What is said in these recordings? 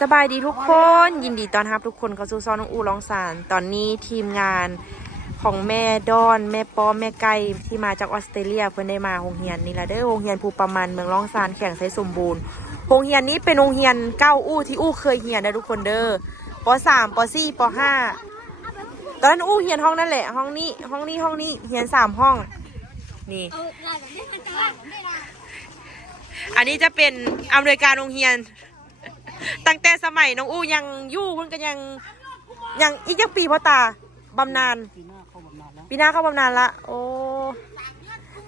สบายดีทุกคนยินดีต้อนรับทุกคนเข้าสู่ซอนน้องอูร้องสารตอนนี้ทีมงานของแม่ดอนแม่ป้อมแม่ไก่ที่มาจากออสเตรเลียเพิ่นได้มาโรงเรียนนี่ละเด้อโรงเรียนภูประมาณเมืองร้องสารแข่งไซสมบูรณ์โรงเรียนนี้เป็นโรงเรียนเก้าอู้ที่อู้เคยเรียนนะทุกคนเด้อป .3 ป .4 ป .5 ตอนนั้นอู้เรียนห้องนั่นแหละห้องนี้เรียน3ห้องนี่อันนี้จะเป็นอำนวยการโรงเรียนตั้งแต่สมัยน้องอู้ยังยู่เพิ่นก็ยังอีกจักปีพ่อตาบำนาญปีหน้าเข้าบำนาญละโอ้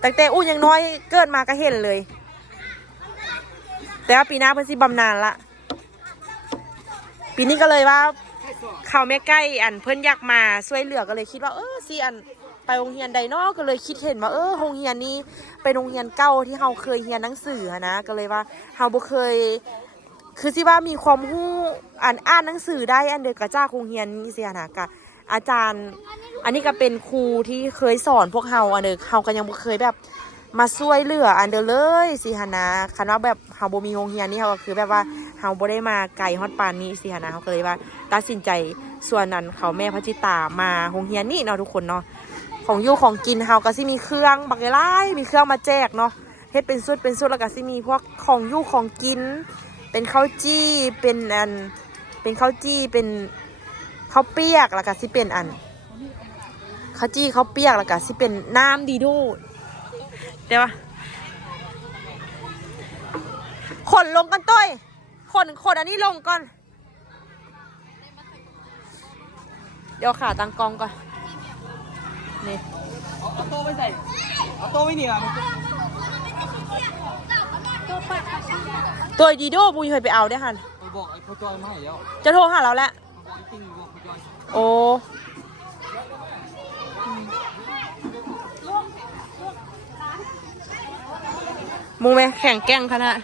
ตั้งแต่อู้ยังน้อยเกิดมาก็เห็นเลยแต่ว่าปีหน้าเพิ่นสิบำนาญละปีนี้ก็เลยว่าเขาแม่ใกล้อันเพิ่นอยากมาช่วยเหลือก็เลยคิดว่าสิอันไปโรงเรียนใดนอกก็เลยคิดเห็นว่าโรงเรียนนี้เป็นโรงเรียนเก่าที่เราเคยเรียนหนังสือนะก็เลยว่าเราบ่เคยคือสิว่ามีความรู้อ่านหนังสือได้อันเดียวกับจ้าโรงเรียนนี่สินะกะอาจารย์อันนี้ก็เป็นครูที่เคยสอนพวกเฮาอันเดียวเฮาก็ยังบ่เคยแบบมาช่วยเหลืออันเดียวเลยสิหนะคันว่าแบบเฮาบ่มีโรงเรียนนี่เฮาก็คือแบบว่าเฮาบ่ได้มาไกลฮอดปานนี้สิหนะเฮาก็เลยว่าตัดสินใจส่วนนั้นเขาแม่พระจิตามาโรงเรียนนี่เนาะทุกคนเนาะของอยู่ของกินเฮาก็สิมีเครื่องบักหลายมีเครื่องมาแจกเนาะเฮ็ดเป็นชุดแล้วก็สิมีพวกของอยู่ของกินเป็นข้าวจี้เป็นข้าวจี้เป็นข้าวเปียกแล้วก็สิเป็นข้าวจี้ข้าวเปียกแล้วก็สิเป็นน้ำดีดูเดี๋ยวขนลงกันต้อยขนอันนี้ลงก่อนเดี๋ยวขาตั้งกองก่อนนี่เอาโต๊ะไปใส่เอาโต๊ะไว้นี่อ่ะตัวดีดูบุยเคยไปเอาได้ฮันบอกไอ้พ่อจอยมาให้แล้วจะโทรหาเราแล้วบอกไอ้ติ้งบอกพ่อจอยโอ้มูไหมแข่งแกล้งขนาด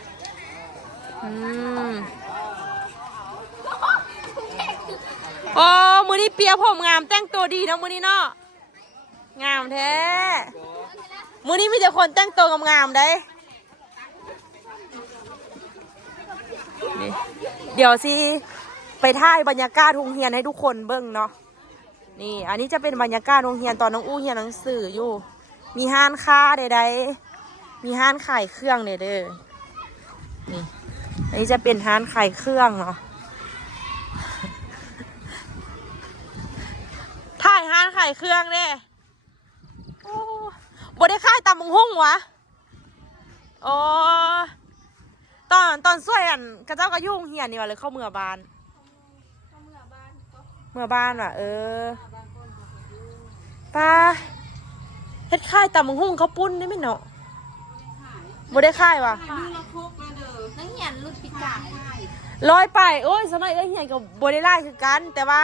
โอ้มือนี้เปียผมงามแต่งตัวดีนะมือนี้เนาะงามแท้มือนี้มีแต่คนแต่งตัวงามๆได้เดี๋ยวสิไปถ่ายบรรยากาศโรงเรียนให้ทุกคนเบิ่งเนาะนี่อันนี้จะเป็นบรรยากาศโรงเรียนตอนน้องอู้เรียนหนังสืออยู่มีห้านค้าใดๆมีห้านขายเครื่องเด้อนี่อันนี้จะเป็นห้านขายเครื่องเนาะถ่ายห้านขายเครื่องเด้โอ้บ่ได้ขายตำบักหุ่งวะโอ้ตอนสวยกระเจ้ากระยุ่งเฮียนี่วะเลยเข้าเมื่อบ้านว่ะป้าเฮ็ดค่ายตำบักหุ่งเขาปุ้นได้ไหมเนาะบ่ได้ค่ายวะนักเรียนรุ่นปีกาลอยไปโอ้ยสมัยเฮียกับบ่ได้ไล่คือกันแต่ว่า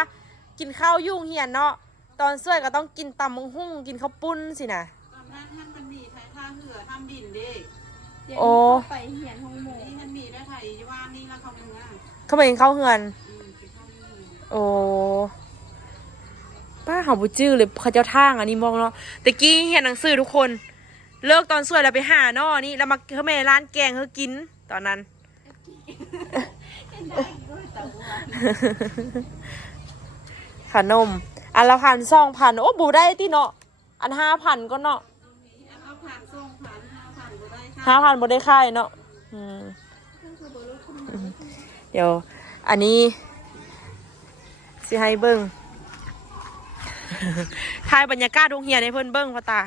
กินข้าวยุ่งเฮียนเนาะตอนสวยก็ต้องกินตำบักหุ่งกินข้าวปุ้นสินะตอนนั้นท่านมันมีไทยท่าเหือทำดินดิโอ้ไปเหียนหงหมูที่มันมีได้ไทยว่านี่ละเขาเนื้อเขาไปกินข้าวเหือนโอ้ป้าเขาบุจื้อเลยเขาเจ้าทางอันนี้มองเนาะแต่กี้เห็นหนังสือทุกคนเลิกตอนสวยแล้วไปหาเนาะนี่แล้วมาเขาแม่ร้านแกงเขากินตอนนั้นขนมอันละ1,000 2,000โอ้บูได้ที่เนาะอัน5,000ก็เนาะ5,000บ่ได้ค่ายเนาะเดี๋ยวอันนี้สิให้เบิ้งถ่ายบรรยากาศโรงเรียนให้เพิ่นเบิ้งพ่อตา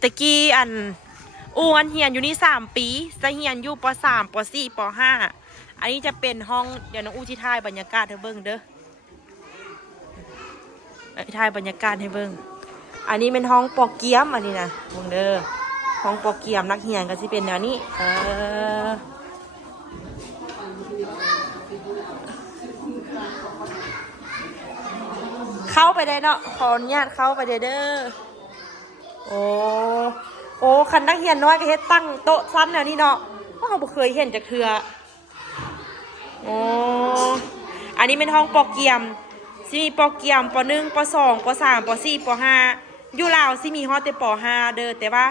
ตะกี้อันเฮียนอยู่นี่3 ปีจะเฮียนอยู่ป .3 ป .4 ป .5 อันนี้จะเป็นห้องเดี๋ยวน้องอู้ที่ถ่ายบรรยากาศให้เบิ้งเด้อถ่ายบรรยากาศให้เบิ้งอันนี้เป็นห้องปอเกียมอันนี้นะเบิ้งเด้อห้องปอเกียมนักเรียนก็สิเป็นแนวนี้เข้าไปได้เนาะขออนุญาตเข้าไปเด้อโอ้คันนักเรียนน้อยก็เฮ็ดตั้งโต๊ะซ้ำแนวนี้เนาะว่าเราบ่เคยเห็นจากเทือโอ้อันนี้เป็นห้องปอเกียมสิมีปอเกียมป .1 ป .2 ป .3 ป .4 ป .5 อยู่ลาวสิมีฮอดแต่ป .5 เด้อแต่ว่า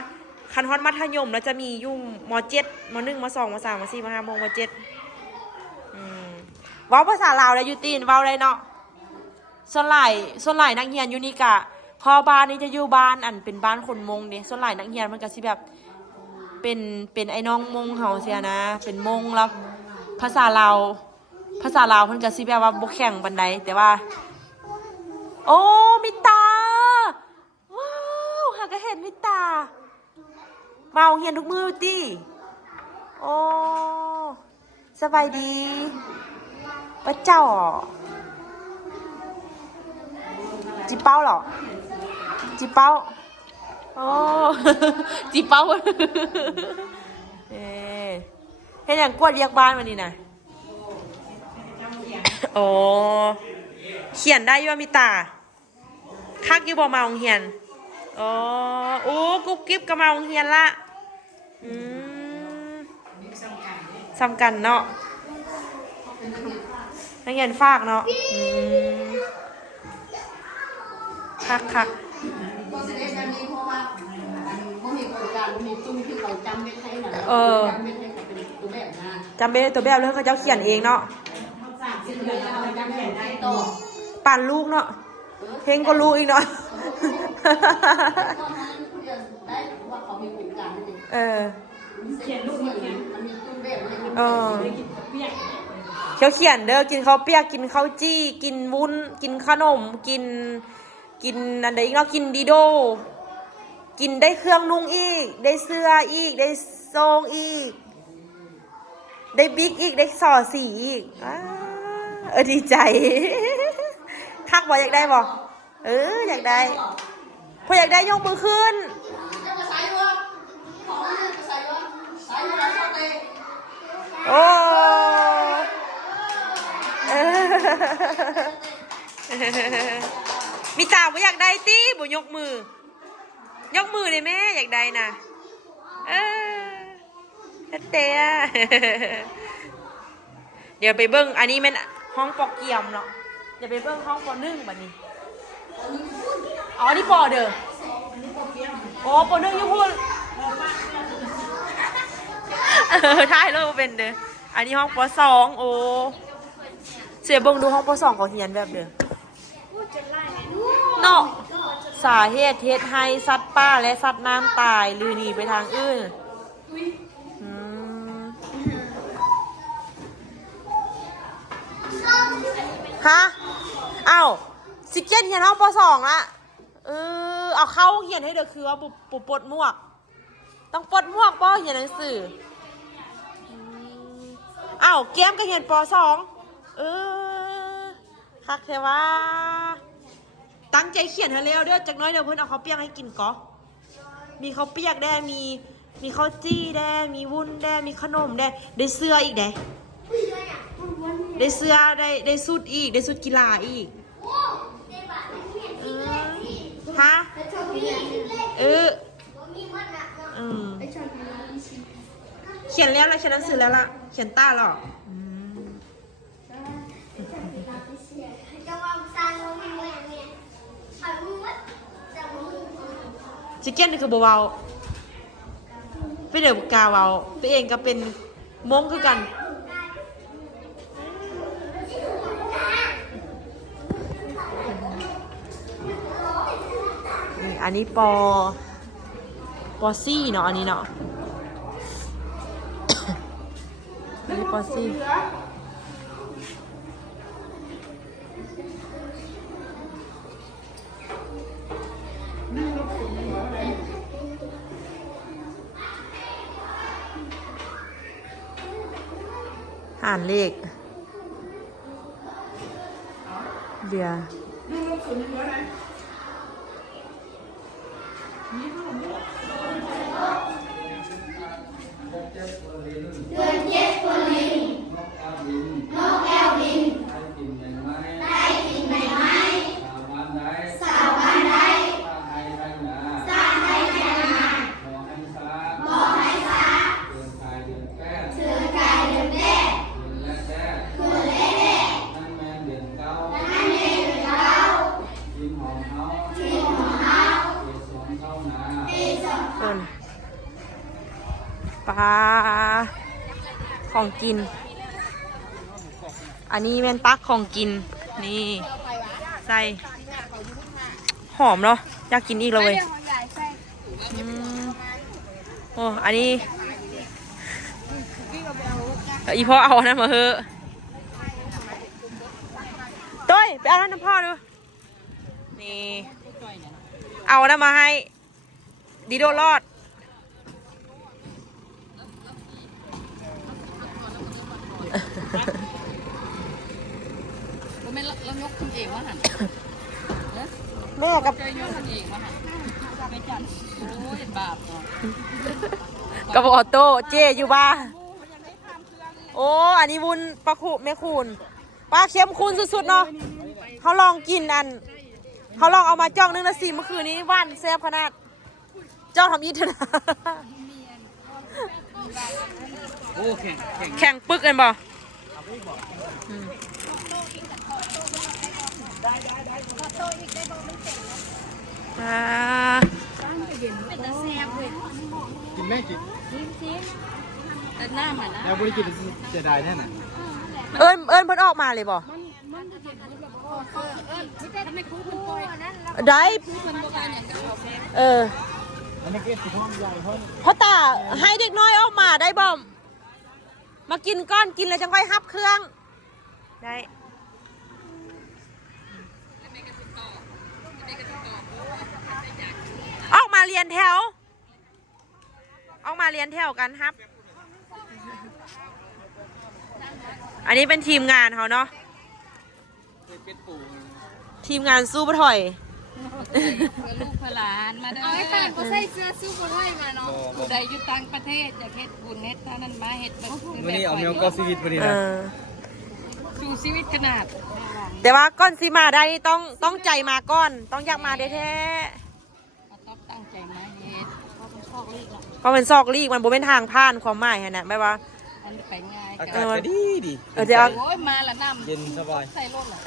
คันฮอดมัธยมแล้วจะมียุ่งมเจ็ดมหนึ่งมสองมสามมสี่มห้ามมเจ็ดเว้าภาษาลาวได้อยู่ตีนเว้าได้เนาะส่วนหลายนักเรียนอยู่นี่กะพอบ้านนี้จะอยู่บ้านอันเป็นบ้านคนมงเด้ส่วนหลายนักเรียนมันก็สิแบบเป็นไอ้น้องมงเฮาเสียนะเป็นมงแล้วภาษาลาวเพิ่นก็สิแบบว่าบ่แข็งปานใดแต่ว่าโอ้มิตาว้าวหาก็เห็นมิตามาโรงเรียนทุกมื้อติโอ้สบายดีป้าเจ้าจิเป้าเหรอจิเป้าโอ้จิเป้าเเห็นอย่างกวดเรียกบ้านมานี่นะโอ้เขียนได้ย่ว่ามีตาคักอยู่บ่มาโรงเรียนอ๋อโอ้กุ๊บกิ๊บก็มาโรงเรียนละสำคัญเนาะนักเรียนฝากเนาะคักก็จะได้การนี้เพราะว่ามันมีโครงการมีจุ้งที่เราจำไม่ให้หน่อยจำไม่ให้กับเป็นตัวแบบนะจำเป็นตัวแบบเลยเขาเจ้าเขียนเองเนาะ30 เดือนเราจำไม่ได้ต่อปั่นลูกเนาะเพลงก็ลูกอีกเนาะได้ว่าเขามีโครงการนี่เขียนลูกมันเนี่ย มันมีจุ้งแบบให้มันเขาเขียนเด้อกินข้าวเปียกกินข้าวจี้กินวุ้นกินขนมกินอันใดอีกเนาะกินดีโดกินได้เครื่องนุ่งอีกได้เสื้ออีกได้ทรงอีกได้บิ๊กอีกได้สอสีอีกดีใจคักบ่อยากได้บ่อยากได้พออยากได้ยกมือขึ้นโอ้มีตาบ่อยากได้ตีบ่ยกมือเลยแม่อยากได้นะเต้เดี๋ยวไปเบิ้งอันนี้มันห้องปอกเกียมเนาะเดี๋ยวไปเบิ้งห้องปอนึ่งบัดนี้อ๋อนี่ปอเด้อโอ้ปอนึ่งอยู่พุ่นถ่ายรูปเป็นเด้ออันนี้ห้องปอสองโอ้เสียเบิ้งดูห้องปอสองของเฮียนแบบเด้อเนาะสาเหตุให้สัตว์ป่าและสัตว์น้ำตายหรือหนีไปทางอื่นฮะเอ้าสิเกียนเฮียนห้องป .2 ละเอาเข้าเฮียนให้เด้อคือว่าปุปลดหมวกต้องปลดหมวกป้อเฮียนหนังสือเอ้าแก้มก็เฮียนป .2 คักเทว่าตั้งใจเขียนให้เร็วเด้อจักน้อยเดี๋ยวเพิ่นเอาข้าวเปียกให้กินก่อมีข้าวเปียกได้มีข้าวจี้ได้มีวุ้นได้มีขนมได้เสื้ออีกได้เสื้อได้สุดอีกได้สุดกีฬาอีกฮะเขียนแล้วเขียนหนังสือแล้วล่ะเขียนต้าหรอจิเก้นนี่คือเบาๆไปเดี๋ยวกาเบาตัวเองก็เป็นมงคือกันอันนี้ปซี่เนาะอันนี้เนาะอันนี้ปซี่อ่านเลขเดี๋ยว ของกิน อันนี้แม่นปักของกินนี่ใส่หอมเนาะอยากกินอีกเลยโอ้อันนี้อีพ่อเอานะมาเถอะต้ยไปเอาน้ำพ่อดูนี่เอานะมาให้ดีโดรอดเรายกคุณเองวะหัน แม่กับ เคยยกคุณเองวะหันไม่จันโอ้ยบาปเนาะ กับออโต้เจอยู่บ้าโอ้อันนี้วุ้นปลาขุแม่คูนปลาเค็มคูนสุดๆเนาะเขาลองกินอันเขาลองเอามาจ้องนึงละ4เมื่อคืนนี้ว่านแซ่บขนาดจ้องทำอีทนะ โอ้แข่ง แข่งปึกกันบ่กินแม่กิน แต่หน้ามันนะ แล้วบริกินเสียดายแน่น่ะ เอิญเพิ่นออกมาเลยบ่ได้อันนี้เก็บที่ห้องใหญ่ห้อง เพราะตาให้เด็กน้อยออกมาได้บ่มากินก้อนกินแล้วจังค่อยฮับเครื่องได้ออกมาเรียนแถวออกมาเรียนแถวกันครับ อันนี้เป็นทีมงานเขาเนาะทีมงานสู้ปะถอย ลูกพลานมาเด้อเอาไอ้ต่างก็ใส่เสื้อสู้คนไว้มาเนาะผู้ใดอยู่ต่างประเทศอยากเฮ็ดบุญเฮ็ดเท่านั้นมาเฮ็ดแบบ วันนี้เอาแมวก็ชีวิตวันนี้ เอ นะ อ สู่ชีวิตขนาด แต่ว่าก้อนซีมาได้ต้องใจมาก้อน ต้องอยากมาได้แท้ ต้องตั้งใจมาเฮ็ดเพราะมันชอบลีก เพราะมันซอกลีกมันบ่เป็นทางผ่านความหมายฮะนะไม่ว่า มันไปง่าย อากาศก็ดีดี จะเอา โอ้ยมาละน้ำ เย็นสบาย ใส่รถเหรอ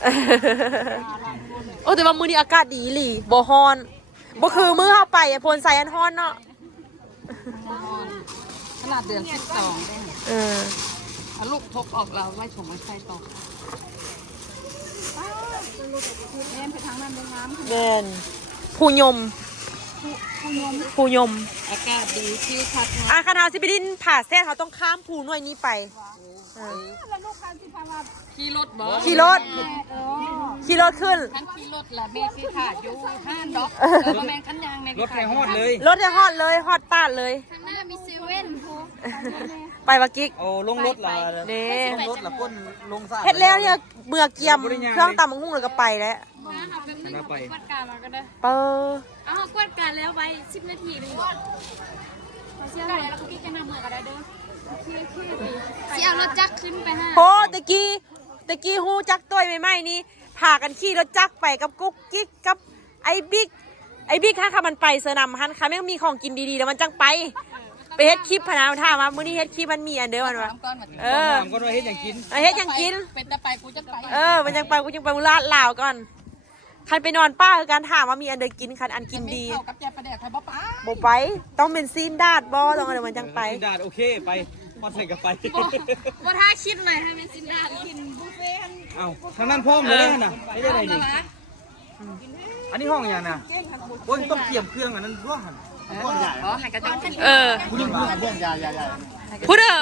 โอ้แต่ว่ามื้อนี้อากาศดีอีหลีบ่ฮ้อนบ่คือมื้อเฮาไปอะพลใส่อันฮ้อนเนาะ ขนาดเดือน12ได้ เออ เอาลูกทบออกเราไล่ส่งมาใส่ต่อแม่ไปทางนั้นเลยน้ำ แม่นผู้ยมผู้ยม อากาศดีทิวทัศน์ คันเฮาสิไปดินผ่าแซ่เขาต้องข้ามผู้หน่วยนี้ไปเออ ขี่รถบ่ ขี่รถขี่รถขึ้น ทั้งขี่รถละแม่ขี่ขาดอยู่ห้านดอกแม่ขันยางแม่ รถแข่งฮอดเลย รถจะฮอดเลยฮอดตาดเลย ข้างหน้ามีเซเว่นโห ไปวากิก เอาลงรถละ เด้ ลงรถละก้นลงซ่า เฮ็ดแล้วเนี่ยเบื่อเกียมเครื่องตำบักหุ่งเลยก็ไปแล้ว มาเอาเป็นกวดการมาก็ได้ เปอ เอากวดการแล้วไว้10 นาทีนึงเสียแล้วก็พี่จะนำมือก็ได้เด้อเสียรถจักรขึ้นไปฮะ โหตะกี้ฮู้จักต้วยใหม่ๆนี่พากันขี่รถจักรไปกับกุ๊กกิ๊กกับไอ้บิ๊กค่ะมันไปเสนำฮันค่ะแม่งมีของกินดีๆแล้วมันจังไปเฮ็ดคลิปพะนะถามว่ามื้อนี้เฮ็ดคลิปมันมีอันเด้อมันว่าเออ ถามก็ว่าเฮ็ดอย่างกิน เฮ็ดหยังกิน เป็นแต่ไปกูจะไป มันยังไปกูยังไปมุลาดลาวก่อนคันไปนอนป้าคือการถามว่ามีอันเดอกินคันอันกินดี เข้ากับแจประเดี๋ยวใครบ่ป้า บ่ไปต้องเป็นซีนดาดบ่ต้องอะไรมันจังไป ดาดโอเคไปพอดใส่กับไป ว่าถ้าคิดหน่อยให้มันสินดากินบุฟเฟ่ต์ เอ้าทางนั้นพร้อมเลยนะไม่ได้อะไรนี่อันนี้ห้องอย่างน่ะโอ้ยต้องเกี่ยมเครื่องอันนั้นร่วงหันร่วงใหญ่ อ๋อหายกระจก คุณยังร่วงใหญ่ใหญ่ใหญ่ พูดเถอะ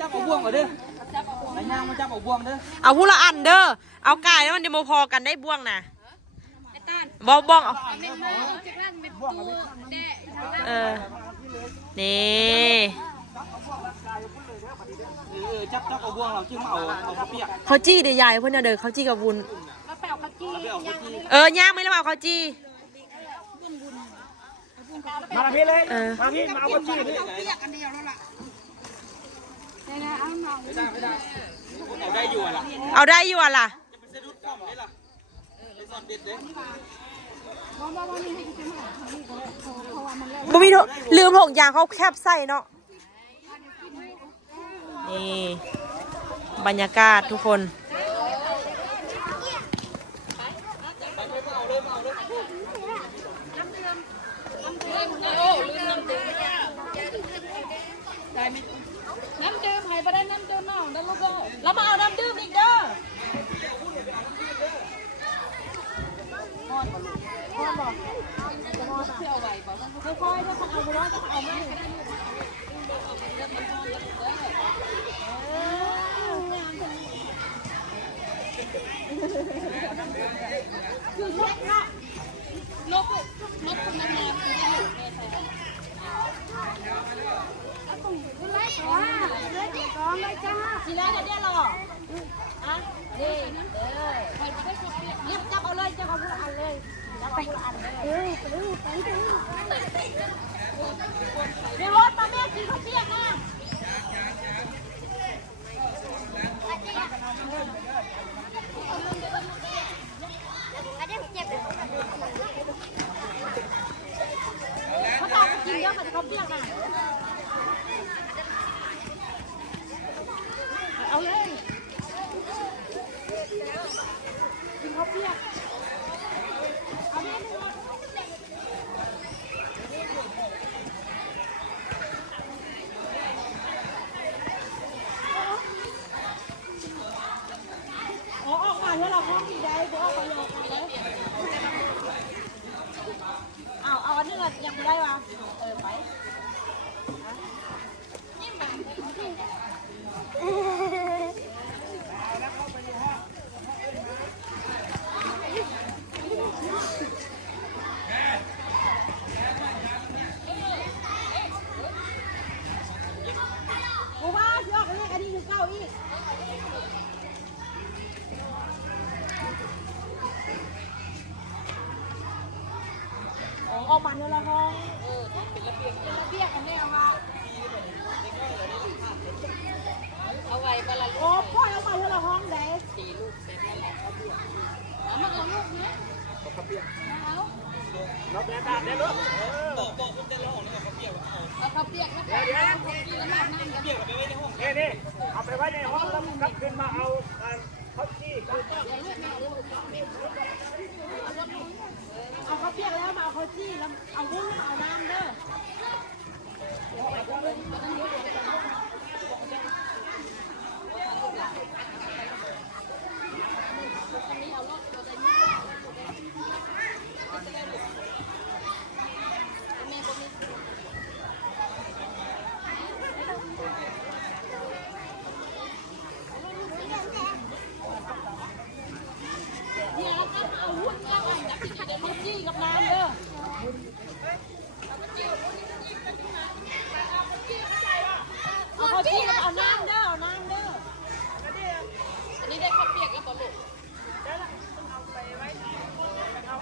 จับเอาบ่วงเอาเด้อไอ้ย่างมาจับเอาบ่วงเด้อ เอาผู้ละอันเด้อเอากายแล้วมันเดี๋ยวมาพอกันได้บ่วงนะบ่บ้องเอานี่ จับเอาบ่วงเราจึงเอาเปียก เขาจี้เดี๋ยวยายเพื่อนเด้อเขาจี้กับวุ้นย่างไม่แล้วเอาเขาจี้ มาพี่เลยมาพี่มาเอากระชี้นี่เอาได้อยู่ล่ะ เอาได้อยู่อ่ะล่ะบ่มีลืมหกอย่างเขาแคบใส่เนาะนี่บรรยากาศทุกคน แล้วมาเอาน้ำดื่มอีกเด้อพอนบอกจะพอนอ่ะเอาไว้บอกค่อยๆถ้าเอาบุร้อนก็เอาไม่คือเล็กนะลบคนนั้นมาคือได้อยู่ในไทยทีแรกจะได้หรออ่ะดีรีบจับเอาเลยจับเอาพูดอันเลยจับเอาพูดอันเลยเดี๋ยวรถมาแม่กินข้าวเปียกนะเขาตามกินเยอะกว่าข้าวเปียกนะเอาเลยกินข้าวเปียกเอาแม่หนึ่งออกมาเพื่อเราห้องดีได้เพื่อออกไปเลยเอาอันนึงยังไม่ได้วะไปกูว่าเชือกเลขอันนี้คือเก้าอีกออกมาเนื้อละห้องเป็นระเบียบอันนี้เอามาเอาไว้บาละลูกโอ้พ่อเอามาเนื้อละห้องเด้4 ลูกเอามาเอาลูกนะเอาเปียกเอาเราแบนดาได้ลูกบอกคุณจะลองนี่เอาเปียกนะเดี๋ยวเปียกไปไว้ในห้องนี่เอาไปไว้ในห้องแล้วกลับขึ้นมาเอาข้าวจี้เอาข้าวเปียกแล้วมาเอาข้าวจี้แล้วเอาวุ้นเอาน้ำเด้อจี้กับน้ำเด้อเอาข้าวจี้กับเอาน้ำเด้อเอาน้ำเด้ออันนี้ได้ข้าวเปียกแล้วก็ลูกเอาไปไว้เอา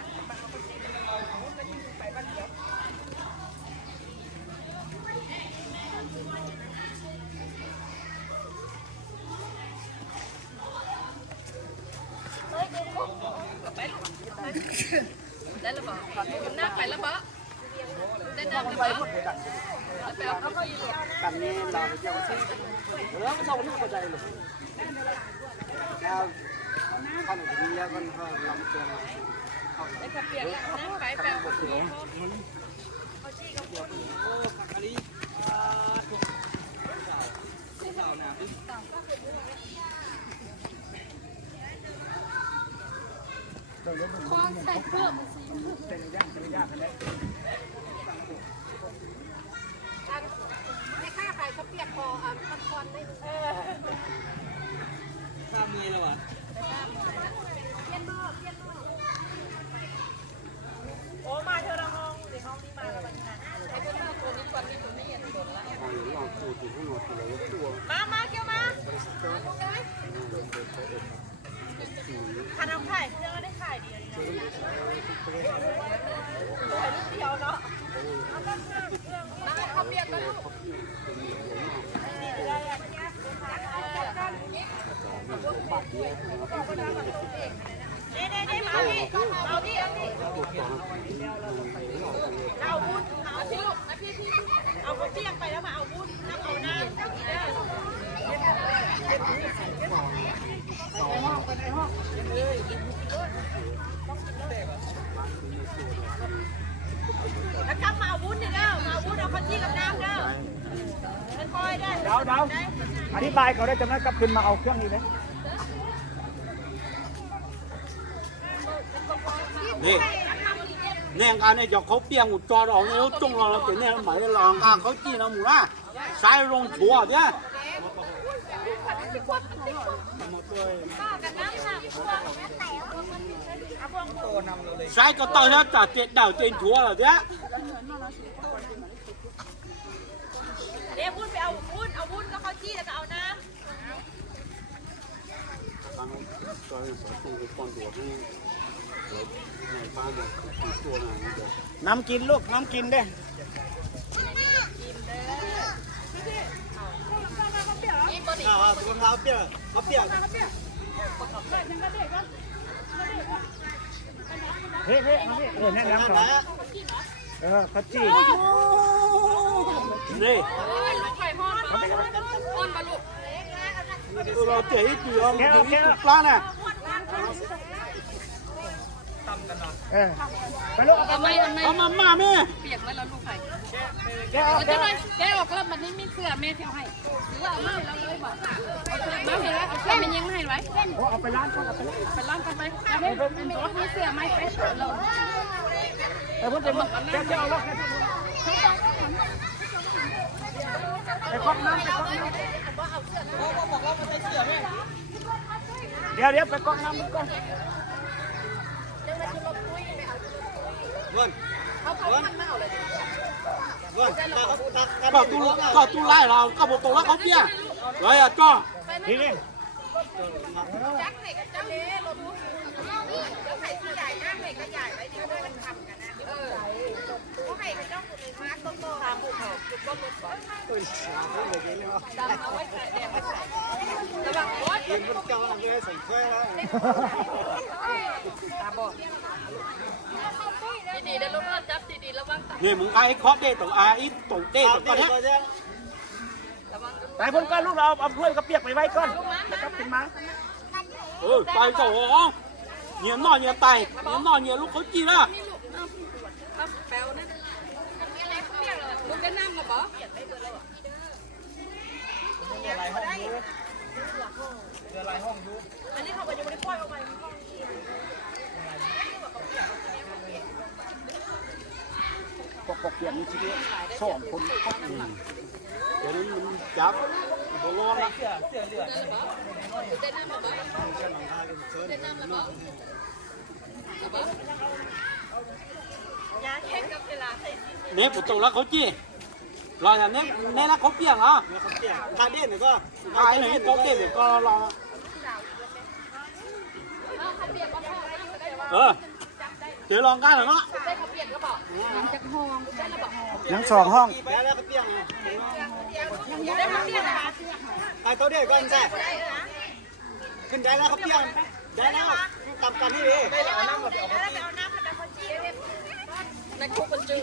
ไปบ้านเดียวได้แล้วบ่หน้าไปแล้วบ่ได้น้ำแล้วบ่แล้วไปเอาข้าวจี้กันนี่เราเจ้าซี่แล้วก็ส่งลูกเข้าใจเลยแล้วข้าวหนูกินแล้วมันก็ลำเชียงได้ข้าวเปียกน้ำไปแปลงข้าวจี้ข้าวจี้กับเปียกโอ้ผักกะหรี่ข้าวน้ำดิคอนใส่เพิ่มเป็นย่างเลยไม่ค่าขายเขาเปียกคอคอนไม่ข้ามือแล้วอ่ะเปลี่ยนหม้อโอ้มาเธอละห้องในห้องนี้มาแล้ววันนี้นะไอ้เพื่อนตัวนี้ก่อนนี่มันไม่เห็นโดนละมาเกี่ยวมาคันเอาไข่เพื่อนก็ได้ไข่ดีเลยไข่นิดเดียวเนาะน้ำข้าวเปียกกันลูกนี่มาเอาดิเอาวุ้นเอาพี่ลูกนะพี่เอาข้าวเปียกไปแล้วมาเอาวุ้นน้ำเอาน้ำในห้องแล้วกลับมาเอาวุ้นเนี่ยแล้วมาเอาวุ้นเอาข้าวจี้กับน้ำเด้อค่อยๆได้ อธิบายเขาได้จำนั้นกลับขึ้นมาเอาเครื่องนี้เลย นี่แนงการเนี่ยจะเขาเปียงหมดจอเราเนี่ยจงเราเป็นแนงหมายหลังการเขาจีนหมูนะสายลงชัวเนี่ยสายก็ต่อแล้วจัดเจ็ดดาวเจ็ดชัวแล้วเนี่ย เดี๋ยววุ้นไปเอาวุ้นแล้วเขาจี้แล้วก็เอาน้ น้ำกินลูกน้ำกินเด้ตัวเราเปรี้ยวเขาเปรี้ยวเฮ้ยแนะนำก่อนพัชจี นี่ เราเจ๊กี่ยอมถึงปลาเนี่ย ไปลูก เอาไหม เอามาแม่ เปียกไหมเราลูกไข่ แกเอา เดี๋ยวหน่อยแกออกแล้วมันนี่มีเสื้อแม่ที่เอาให้หรือว่าเอามาให้เราเลยบอกมาเห็นแล้วเอาเสื้อมันยังไม่ให้ไว้ เอาไปร้านเขาเอาไปร้าน ไปร้านกันไปมีเสื้อไหมไปเรา แต่ผมจะแกเอาล็อกไปควักน้ำเดี๋ยวไปควักน้ำก่อนก็ตู้ไล่เราก็บอกตรงแล้วเขาเปี้ยเลยอ่ะจ้อ ทีนี้ ดีๆเดี๋ยวลูกจับดีๆระวังตับ นี่มึงไอ้คอเด้ตรงไอ้ตรงเด้ตรงก็เนี่ย แต่ผมก็ลูกเราเอาถ้วยกระเปียกไปไว้ก่อนแล้วก็ขึ้นมา ไปต่อเนี่ยนอนเนี่ยไตเนี่ยนอนเนี่ยลูกเขาจีละ แปลวนะลูกได้น้ำมาบ่ ำอันนี้เขาก็ยังไม่ได้ปล่อยออกมา ปกเปียกนี่ทีเดียวสองคน เดี๋ยวนี้มันจับโบโลนะ ได้น้ำมาบ่ได้น้ำมาบ่ยาแค่กับเวลาใส่ เนี่ยผมตรงแล้วเขาจีรออย่างนี้เนี่ยนะเขาเปี้ยงเหรอ ทาเด่นก็ ไอ้หนึ่งเขาเด้เดี๋ยวก็รอเดี๋ยวลองกันเหรอเนาะ ยังสองห้อง ไอ้เขาเด็กก่อนแซ่ขึ้นได้แล้วครับเพียงได้แล้วกลับกันที่นี่ ในคุกบรรจุ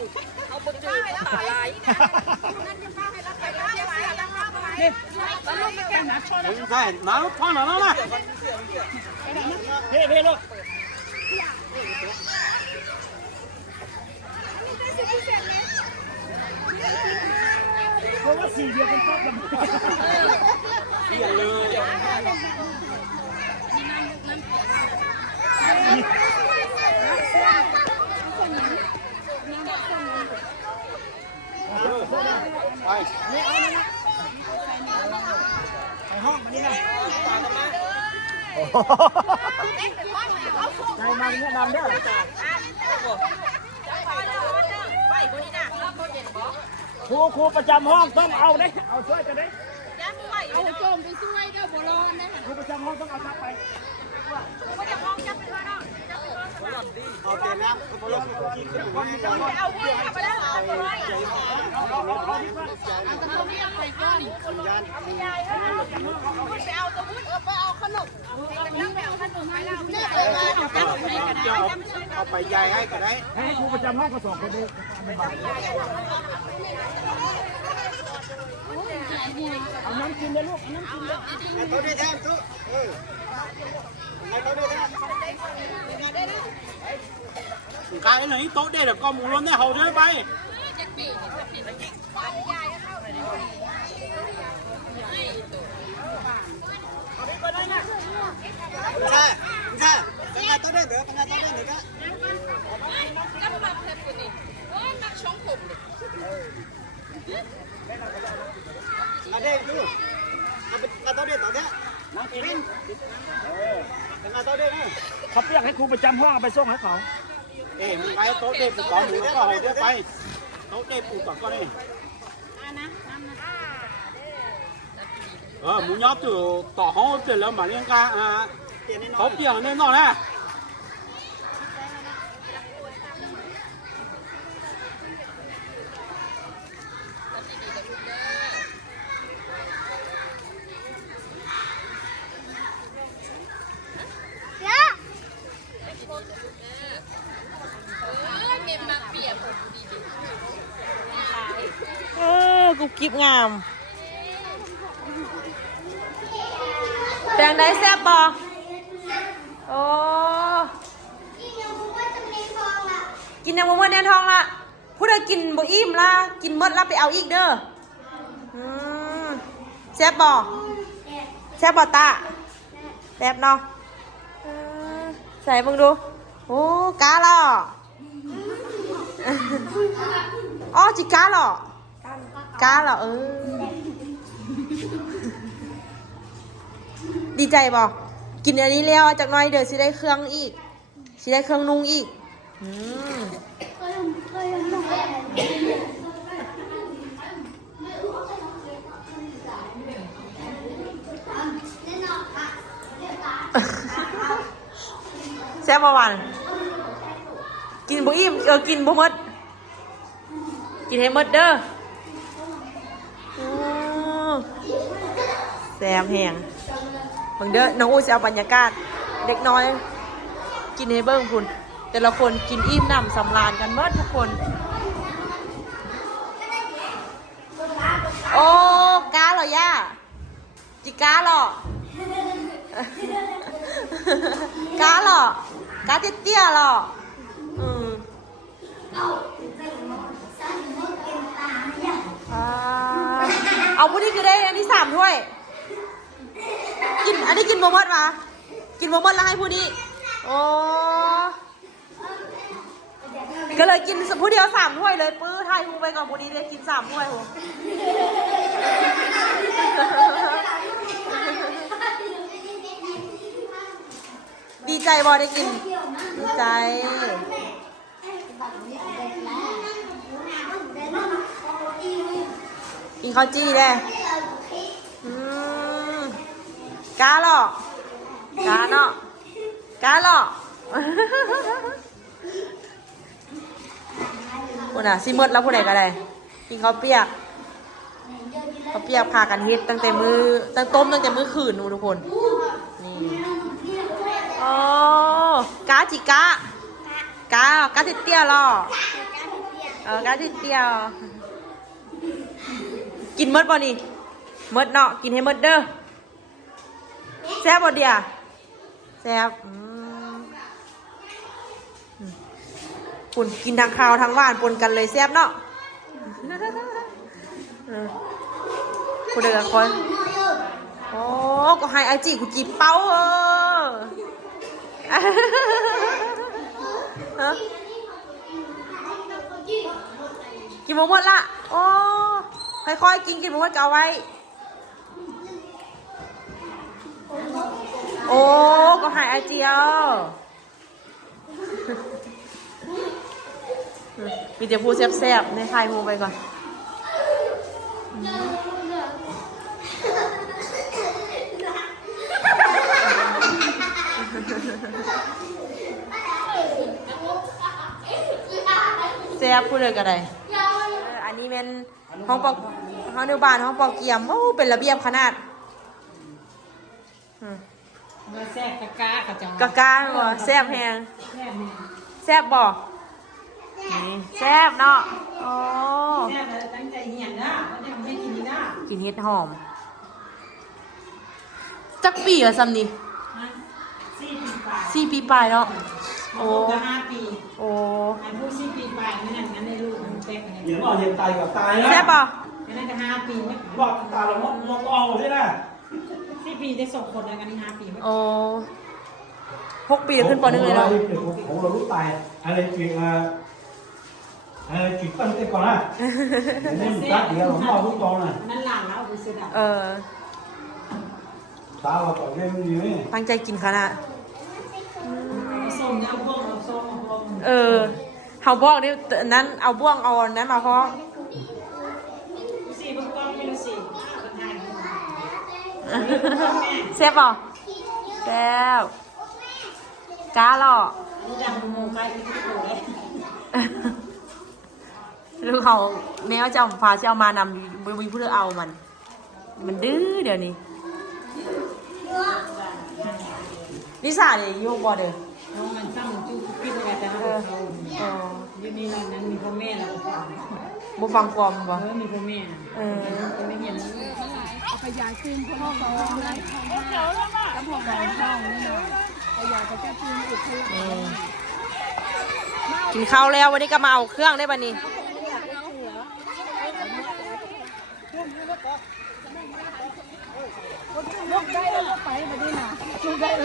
เอาบรรจุตาลาย ไม่ใช่น้ำท่อนหน่อยนะ เพ่ลูกเพราะว่าสีเดียวกันชอบกัน เปี้ยเลย ไป ห้องมันนี่นะใจมาเนี่ยนำเด้อครูประจำห้องต้องเอาเด้เอาช่วยกันเด้ เอาโจมไปช่วยเด้อโบราณนะ ครูประจำห้องต้องเอาทับไป เอาแต่น้ำเขาบอกว่าเขากินขึ้นมาก่อน เอาวุ้นขับไปแล้วเอาไป เอาเนี่ยไปก่อน ไปเอาตัววุ้นไปเอาขนมไปเอาขนมให้เราเนี่ยเลยมา เอาไปยายให้ก็ได้ ให้ครูประจำห้องก็สองคนเด้เอาน้ำกินเลยลูกเอาน้ำกินเลย ให้เขาได้แทนทุกให้เขาได้แทน cái này tốt đây là con mù luôn đấy hầu thế bay ở đây chứ ngà tao đây tao thế nó chỉ biết ngà tao đây nữa เขาเปียกให้ครูประจำห้องเอาไปส่งให้เขา เอ้มึงไปโต๊ะเด็กกูต่อหมูก็เอาเดี๋ยวไปโต๊ะเด็กกูต่อก็นี่หมูยอตัวต่อห้องเสร็จแล้วมาเลี้ยงกาเขาเปียกแน่นอนแหละ กุบกิบงามแปลงได้แซ่บบ่โอ้กินยังบ่หมดแน่ท้องละผู้ใดกินบ่อิ่มละกินหมดละไปเอาอีกเด้อแซ่บบ่แซ่บบ่ตาแซ่บเนาะใส่เบิ่งดูโอ้กาล่ะอ๋อจิกาเหรอกาเหรอดีใจบ่กินอันนี้แล้วจากหน้อยเดี๋ยวสิได้เครื่องอีกสิได้เครื่องนุ่งอีกแซ่บบ่หวานกินบ่อิ่มกินบ่หมดกินให้หมดเด้อแซ่บแห้งเบิ่งเด้อน้องอู้จะเอาบรรยากาศเด็กน้อยกินให้เบิ่งพุ่นแต่ละคนกินอิ่มหนำสำราญกันหมดทุกคนโอ้กาเหรอย่าจิกาเหรอกาเหรอกาเตี้ยๆเหรอเอาพวกนี้คือได้อันนี้3 ถ้วยกินอันนี้กินโมมดมากินโมมดแล้วให้ผู้นี้โอ้ก็เลยกินผู้เดียว3 ถ้วยเลยปื้อไทยหูไปก่อนผู้นี้ได้กิน3 ถ้วยหูดีใจบอได้กินดีใจกินข้าวจี้ได้กาหรอกาเนาะกาหรอคนน่ะซิมดแล้วผู้ใดก็ได้กินข้าวเปียกพากันเฮ็ดตั้งแต่มือตั้งแต่มือคืนนูทุกคนนี่โอ้กาจิกากาติเตี้ยหรอกาติเตี้ยกินมดบ่นี่มดเนาะกินให้มดเด้อแซ่บบ่เดียแซ่บปุ่นกินทางข้าวทางหวานปนกันเลยแซ่บเนาะกูเดือดคนโอ้ก็ให้ไอจีกูจีบเป้ากินหมดละโอ้ค่อยๆกินหมดก็เอาไว้โอ้ก็หายไอเจียวมีแต่พูดแซ่บๆในไทยมูไปก่อนแซ่บพูดเลยกันเลยอันนี้เป็นห้องปอกห้องนิวบานห้องปอกเกียมโอ้เป็นระเบียบขนาดแซ่บกะกะจัง กะกาบ่แซ่บแฮงแซ่บบ่แซ่บเนาะโอ้ แซ่บแล้วตั้งใจเหียนนะมันจะไม่กินนี่นะ กินเห็ดหอมจักปีเหรอซัมนี่4 ปีปลายเนาะโอ้ก็5 ปี โอ้ ไอ้ผู้4 ปีไปนั่นนั่นในลูกมันแตกกัน เดี๋ยวเอาเรียนตายกับตายนะ แซ่บบ่ นั่นก็5 ปีเนี่ย บอกตาเรามองเอาใช่ไหม 4 ปีได้2 คนแล้วกัน5 ปี โอ้6 ปีขึ้นป .1 เลยเนาะ ของเรารู้ตายอะไรจีจีบตั้งแต่ก่อนนะนี่มันตัดเดียวผมเอาลูกตองน่ะ นั่นหลานแล้ว ตาเราต่อแค่ไม่ดีนี่ ตั้งใจกินขนาด ส้มเนี่ยเอาพวกเอาส้มเอาพวก เขาบอกนี่นั้นเอาบ่วงเอานั้นมาเพราะ สีบางกล้องไม่รู้สีคนไทย เซฟป่ะเซฟก้าหรอ ดังโมไก่ที่ถูกเลย ลูกเขาแมวจะพาเจ้ามานำบุยเพื่อเอามันดื้อเดี๋ยวนี้นิสาเนี่ยโยกบอเด้อ น้องมันสร้างจุ๊กพิษอะไรแต่ละเขาอยู่นี่เรานั้นมีพ่อแม่เราฟัง บุฟังความบ่ มีพ่อแม่ไม่เห็น เอาไปยายคืนพ่อเขาได้กับพ่อเขาเข้านี่นะเอายายไปแก้คืนอีกที กินข้าวแล้ววันนี้ก็มาเอาเครื่องได้ป่ะนี่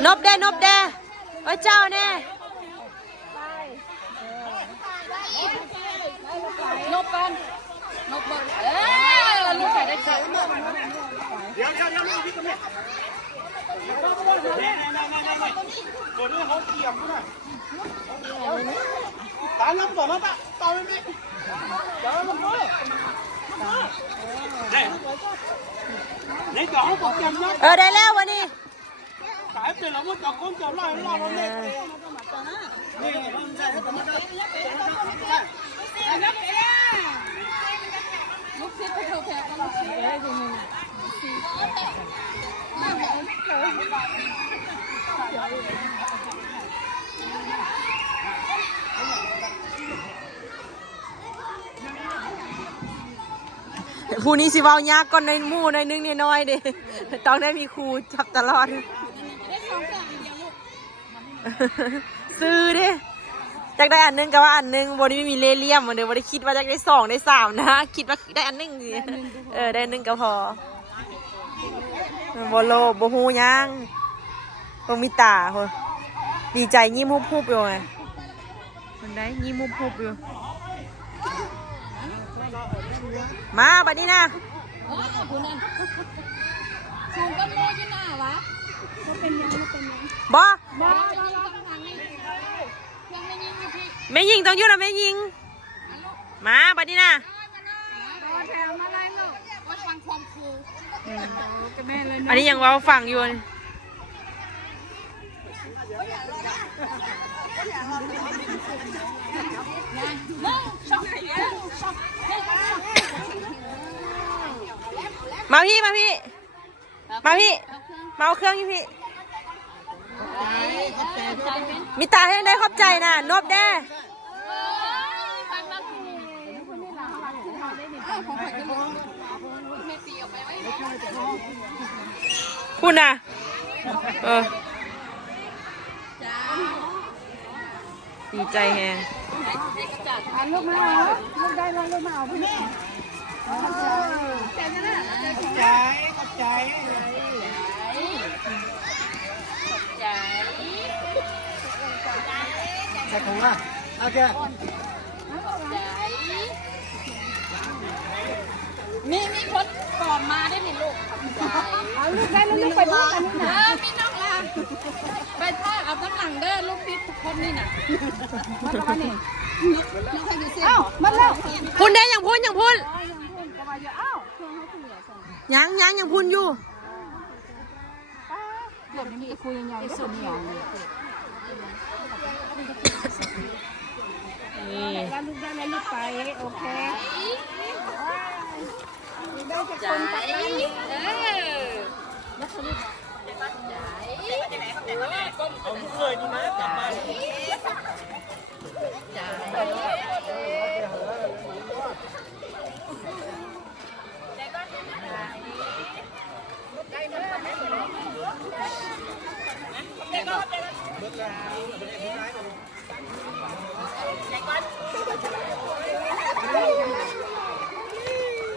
นบเด้เอ้ยเจ้าแน่ นบกันนบกันลูกไก่ได้เกิด เดี๋ยวพี่ก็ไม่เกิดเรื่องเขาเกี่ยมกูนะตามน้ำก่อนนะป้าต่อไปนี่เดี๋ยวมันก็นี่ต่อเขาบอกเกี่ยมนะ ได้แล้ววันนี้ ขายเป็นแล้วมันจะคนจะไล่เราเนี่ยนี่มันใช่ไหมมันจะ ลูกศิษย์ไปเขาแพ้กันลูกศิษย์ได้ยังไง ผู้นี้สิเว้ายากก่อนในหมู่ในนึงเนี่ยน้อยเด้ต้องได้มีครูจับตลอด ได้สองอย่างเดียวลูก ซื้อเด้จากได้อันนึงก็ว่าอันนึงบนนี้ไม่มีเล่ห์เหลี่ยมเหมือนเดิมบนได้คิดว่าจากได้2ได้3นะคิดว่าได้อันนึงได้อันนึงก็พอบ่โลภบ่ฮู้หยังบ่มีตาโหดีใจยิ้มหุบๆอยู่ไงมันได้ยิ้มหุบๆอยู่มาบัดนี้นะ โอ้คุณนั่นสูงก็โมยี่หน้าวะก็เป็นยังเป็นยัง บ่ บ้ายิงต้องหลังนี่ยังไม่ยิงอยู่พี่ แม่ยิงต้องอยู่นะแม่ยิงมาบัดนี้นะ รอแถวมาไล่ลูกว่าฟังความครูกับแม่เลย อันนี้ยังเว้าฟังอยู่มาพี่มาเอาเครื่องอยู่พี่มีตาให้ได้ขอบใจนะนบแด้พูดนะดีใจแฮง ลูกมาเอาลูกได้แล้วลูกมาเอาพี่ใจนะขอบใจใส่ถุงอ่ะโอเค มีคนก่อนมาได้มีลูกเอาลูกได้ลูกไปบ้านนะมีน้องล่ะไปท่าเอาข้างหลังเด้อลูกพิษทุกคนนี่น่ะมาแล้วนี่เอ้ามาแล้ว พูดได้ยังพูดยังพูดอยู่ เดี๋ยวนี้จะคุยยังไงสุดเหนียวแล้วลูกได้แล้วลูกไปโอเคได้จากคนไปแล้วสรุป เอาเคยดูนะกลับมา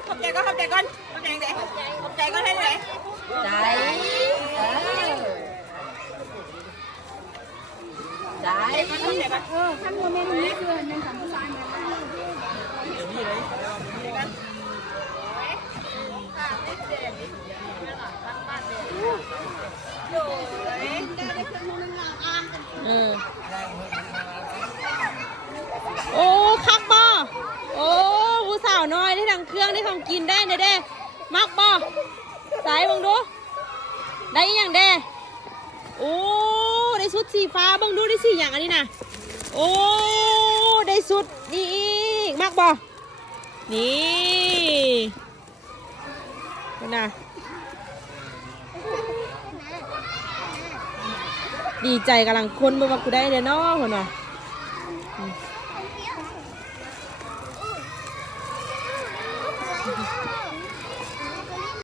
ขอบใจก่อนขอบใจก่อนขอบใจไหนขอบใจก่อนให้ไหน ใจท่านโมเมนต์นี้คือในสัมภาระเนี่ย ได้ของกินได้เด้มักบ่สายบังดูได้อีหยังเด้โอ้ได้ชุดสีฟ้าบังดูได้สีอย่างอันนี้นะโอ้ได้ชุดนี่อีกมักบ่นี่นะดีใจกำลังคนเมื่อว่ากูได้เลยเนาะคนว่ะ